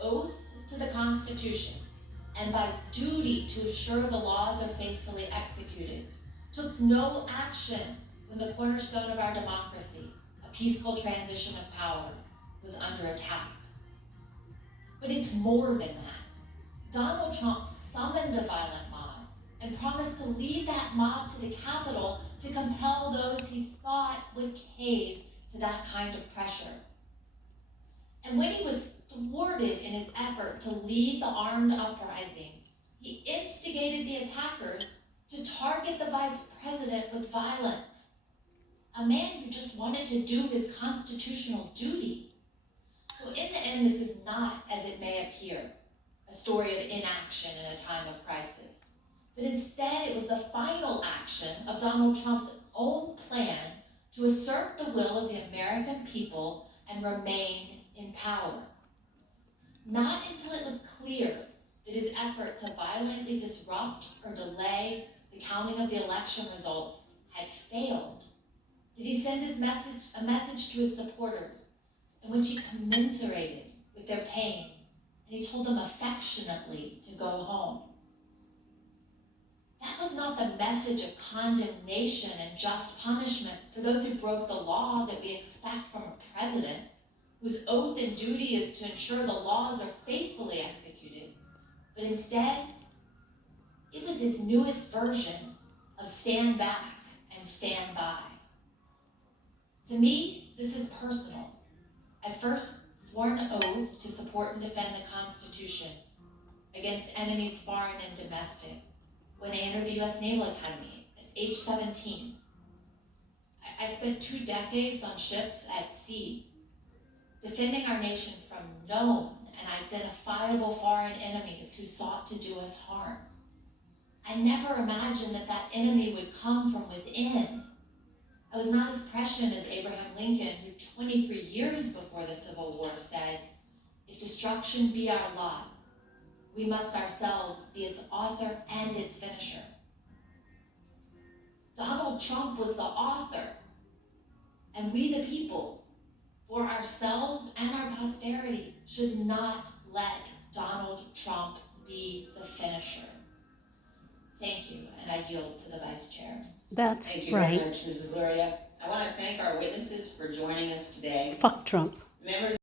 oath to the Constitution and by duty to ensure the laws are faithfully executed, took no action when the cornerstone of our democracy, a peaceful transition of power, was under attack. But it's more than that. Donald Trump summoned a violent mob and promised to lead that mob to the Capitol to compel those he thought would cave to that kind of pressure. And when he was thwarted in his effort to lead the armed uprising, he instigated the attackers to target the vice president with violence, a man who just wanted to do his constitutional duty. So in the end, this is not, as it may appear, a story of inaction in a time of crisis, but instead it was the final action of Donald Trump's own plan to assert the will of the American people and remain in power. Not until it was clear that his effort to violently disrupt or delay the counting of the election results had failed did he send a message to his supporters in which he commiserated with their pain, and he told them affectionately to go home. That was not the message of condemnation and just punishment for those who broke the law that we expect from a president, whose oath and duty is to ensure the laws are faithfully executed. But instead, it was his newest version of stand back and stand by. To me, this is personal. I first swore an oath to support and defend the Constitution against enemies foreign and domestic when I entered the U.S. Naval Academy at age 17. I spent 2 decades on ships at sea, defending our nation from known and identifiable foreign enemies who sought to do us harm. I never imagined that that enemy would come from within. I was not as prescient as Abraham Lincoln, who 23 years before the Civil War said, "If destruction be our lot, we must ourselves be its author and its finisher." Donald Trump was the author, and we the people, for ourselves and our posterity, should not let Donald Trump be the finisher. Thank you, and I yield to the Vice Chair. That's Thank you right. very much, Mrs. Luria. I want to thank our witnesses for joining us today. Fuck Trump. Members